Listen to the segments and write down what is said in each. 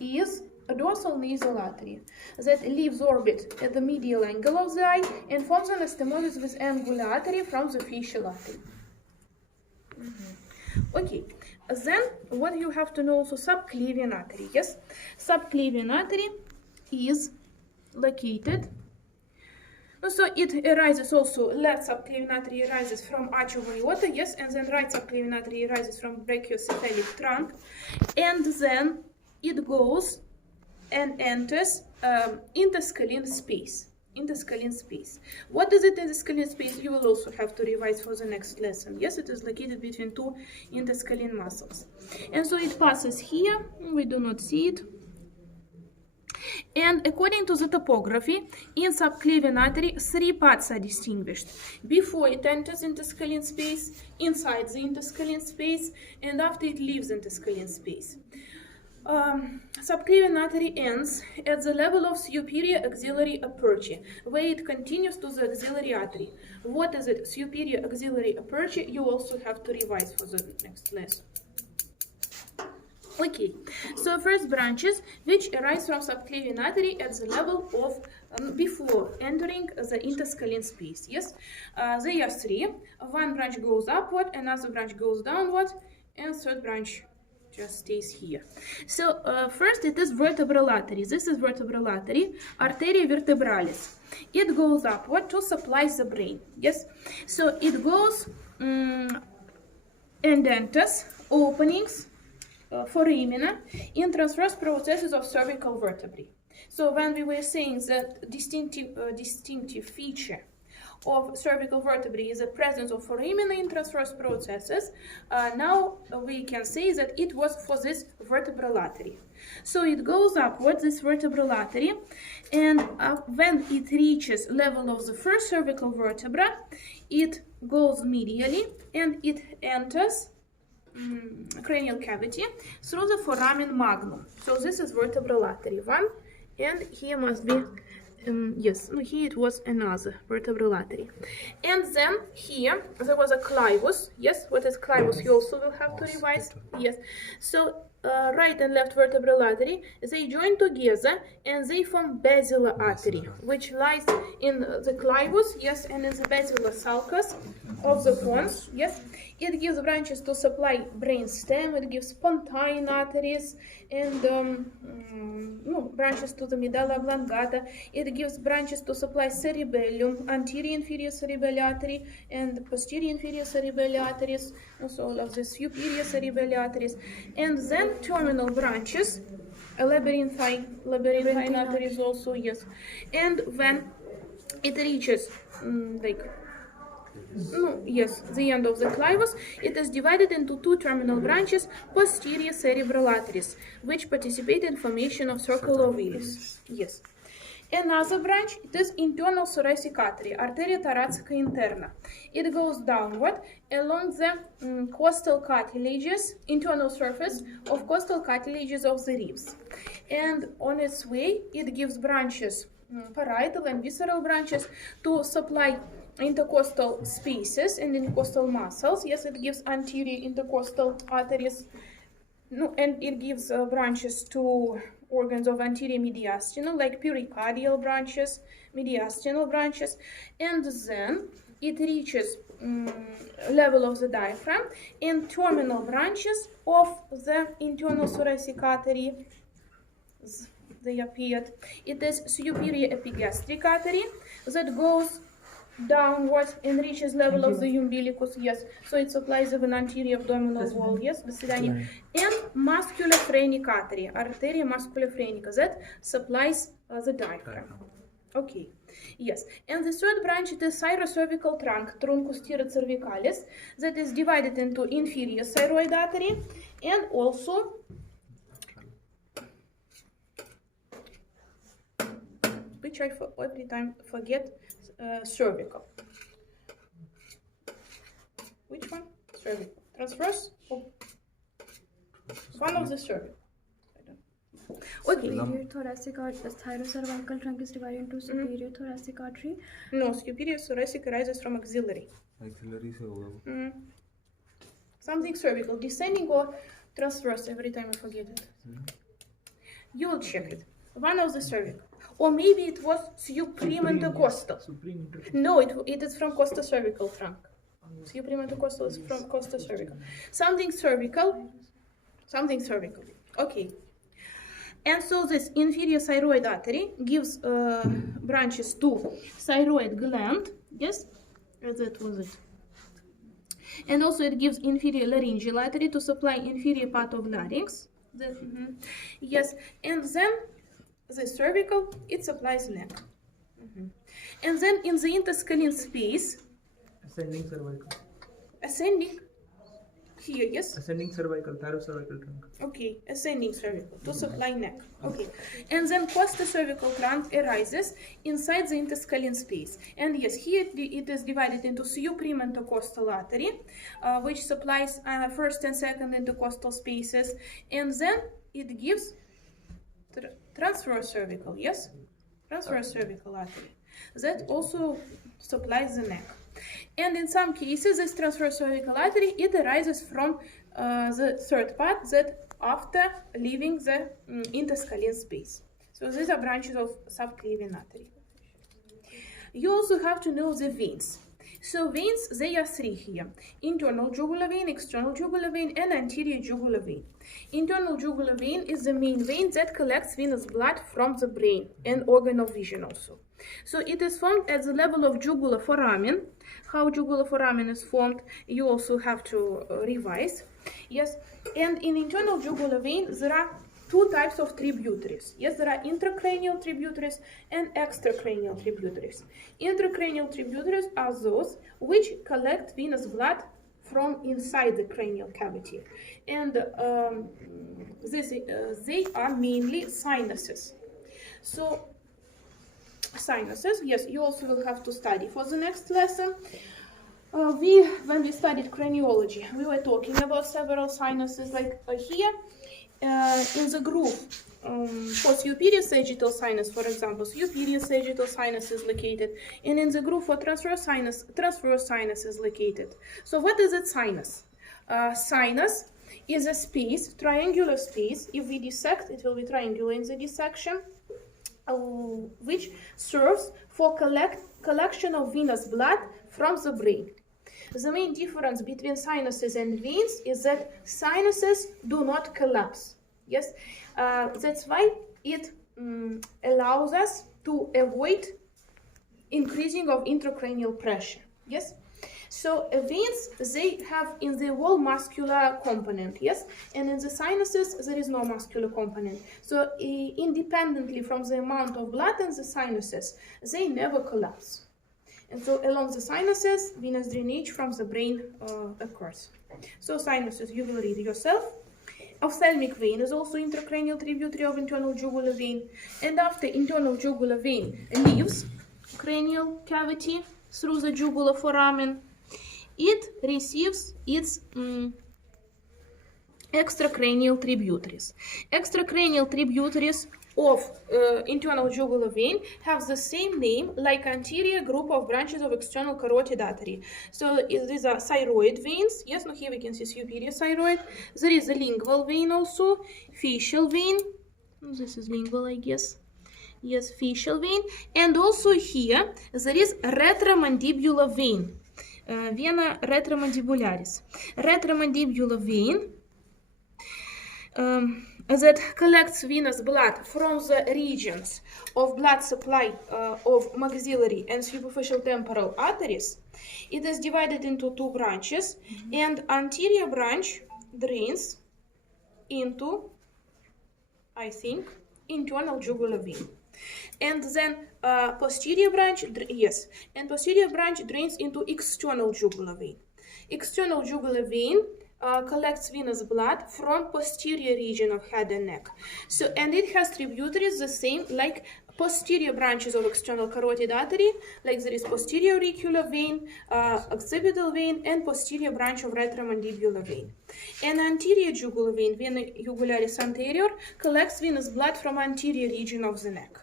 is a dorsal nasal artery that leaves orbit at the medial angle of the eye and forms an anastomosis with angular artery from the facial artery. Okay, then what you have to know also, subclavian artery. Yes, subclavian artery is located. So it arises also, left subclavian artery arises from arch of aorta, yes, and then right subclavian artery arises from brachiocephalic trunk, and then it goes and enters interscalene space. Interscalene space. What is it, interscalene space? You will also have to revise for the next lesson. Yes, it is located between two interscalene muscles. And so it passes here, we do not see it. And according to the topography, in subclavian artery, three parts are distinguished. Before it enters interscalene space, inside the interscalene space, and after it leaves interscalene space. Subclavian artery ends at the level of superior axillary aperture, where it continues to the axillary artery. What is it? Superior axillary aperture, you also have to revise for the next lesson. Okay, so first branches which arise from subclavian artery at the level of before entering the interscalene space. Yes, there are three. One branch goes upward, another branch goes downward, and third branch just stays here. So first it is vertebral artery. This is vertebral artery, arteria vertebralis. It goes upward to supply the brain. Yes, so it goes and enters openings foramina in transverse processes of cervical vertebrae. So when we were saying that distinctive feature of cervical vertebrae is the presence of foramina in transverse processes, now we can say that it was for this vertebral artery. So it goes upward, this vertebral artery, and when it reaches level of the first cervical vertebra, it goes medially and it enters cranial cavity through the foramen magnum. So this is vertebral artery 1, and here must be yes, no, here it was another vertebral artery. And then here there was a clivus. Yes, what is clivus? You also will have to revise. Yes, so right and left vertebral artery, they join together and they form basilar artery, which lies in the clivus, yes, and in the basilar sulcus of the pons. Yes, it gives branches to supply brain stem, it gives pontine arteries, and branches to the medulla oblongata. It gives branches to supply cerebellum, anterior inferior cerebellar artery, and posterior inferior cerebellar arteries, also all of the superior cerebellar arteries, and then terminal branches, labyrinthine arteries also, yes. And when it reaches the end of the clivus, it is divided into two terminal branches, posterior cerebral arteries, which participate in formation of circle of Willis. Yes. Another branch, it is internal thoracic artery, arteria thoracica interna. It goes downward along the costal cartilages, internal surface of costal cartilages of the ribs. And on its way, it gives branches, parietal and visceral branches, to supply intercostal spaces and intercostal muscles. Yes, it gives anterior intercostal arteries, and it gives branches to organs of anterior mediastinal, like pericardial branches, mediastinal branches, and then it reaches level of the diaphragm and terminal branches of the internal thoracic artery. They appeared. It is superior epigastric artery that goes downward and reaches level of the umbilicus, yes, so it supplies of an anterior abdominal wall, yes, and musculophrenic artery, arteria musculophrenic, that supplies the diaphragm. Okay, yes, and the third branch, it is thyrocervical trunk, truncus cervicalis, that is divided into inferior thyroid artery and also which I every time forget, cervical. Which one? Cervical. Transverse? Oh. One of the cervical. Okay. Superior thoracic artery, thyrocervical trunk is divided into superior thoracic artery. No, superior thoracic arises from axillary. Axillary se Something cervical, descending or transverse. Every time I forget it. You will check it. One of the cervical. Or maybe it was supreme intercostal. Supreme intercostal. No, it is from costocervical trunk. Supreme intercostal is from costocervical. Something cervical. Something cervical. Okay. And so this inferior thyroid artery gives branches to thyroid gland. Yes, that was it. And also it gives inferior laryngeal artery to supply inferior part of larynx. Yes, and then the cervical, it supplies neck. And then in the interscalene space, Ascending cervical. ascending, here, yes? Ascending cervical, thyrocervical trunk. Okay, ascending cervical to supply neck. Okay, and then costocervical trunk arises inside the interscalene space. And yes, here it is divided into supreme intercostal artery, which supplies first and second intercostal spaces, and then it gives transverse cervical, yes? Transverse cervical artery. That also supplies the neck. And in some cases, this transverse cervical artery, it arises from the third part, that after leaving the interscalene space. So these are branches of subclavian artery. You also have to know the veins. So veins, they are three here: internal jugular vein, external jugular vein, and anterior jugular vein. Internal jugular vein is the main vein that collects venous blood from the brain and organ of vision also. So it is formed at the level of jugular foramen. How jugular foramen is formed, you also have to revise. Yes, and in internal jugular vein, there are two types of tributaries. Yes, there are intracranial tributaries and extracranial tributaries. Intracranial tributaries are those which collect venous blood from inside the cranial cavity. And they are mainly sinuses. So, sinuses, yes, you also will have to study for the next lesson. When we studied craniology, we were talking about several sinuses, like here. In the group for superior sagittal sinus, for example, superior sagittal sinus is located, and in the group for transverse sinus is located. So what is a sinus? Sinus is a space, triangular space. If we dissect, it will be triangular in the dissection, which serves for collection of venous blood from the brain. The main difference between sinuses and veins is that sinuses do not collapse. Yes, that's why it allows us to avoid increasing of intracranial pressure. Yes, so veins, they have in the wall muscular component. Yes, and in the sinuses there is no muscular component. So independently from the amount of blood in the sinuses, they never collapse. And so along the sinuses, venous drainage from the brain occurs. So sinuses, you will read yourself. Ophthalmic vein is also intracranial tributary of internal jugular vein. And after internal jugular vein leaves cranial cavity through the jugular foramen, it receives its extracranial tributaries. Extracranial tributaries of internal jugular vein have the same name like anterior group of branches of external carotid artery. So these are thyroid veins. Yes, now here we can see superior thyroid. There is a lingual vein also, facial vein. This is lingual, I guess. Yes, facial vein. And also here there is retromandibular vein, vena retromandibularis. Retromandibular vein that collects venous blood from the regions of blood supply of maxillary and superficial temporal arteries. It is divided into two branches, and anterior branch drains into, I think, internal jugular vein. And then posterior branch, posterior branch drains into external jugular vein. External jugular vein collects venous blood from posterior region of head and neck. So, and it has tributaries the same like posterior branches of external carotid artery, like there is posterior auricular vein, occipital vein, and posterior branch of retromandibular vein. And anterior jugular vein, vena jugularis anterior, collects venous blood from anterior region of the neck.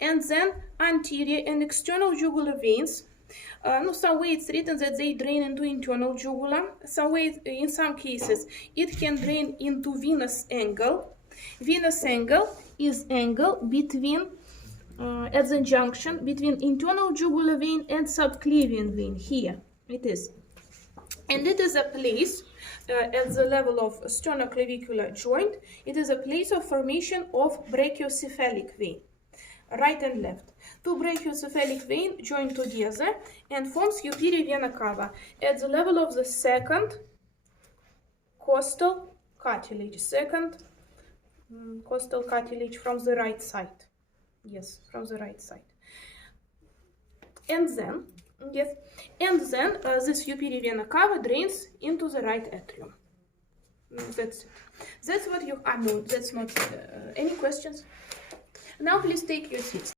And then anterior and external jugular veins, some way it's written that they drain into internal jugular. Some way, in some cases, it can drain into venous angle. Venous angle is angle between at the junction between internal jugular vein and subclavian vein. Here it is, and it is a place at the level of sternoclavicular joint. It is a place of formation of brachiocephalic vein, right and left. Two brachiocephalic vein join together and form superior vena cava at the level of the second costal cartilage. Costal cartilage from the right side. Yes, from the right side. And then, the superior vena cava drains into the right atrium. That's it. That's what you. No, that's not. Any questions? Now please take your seats.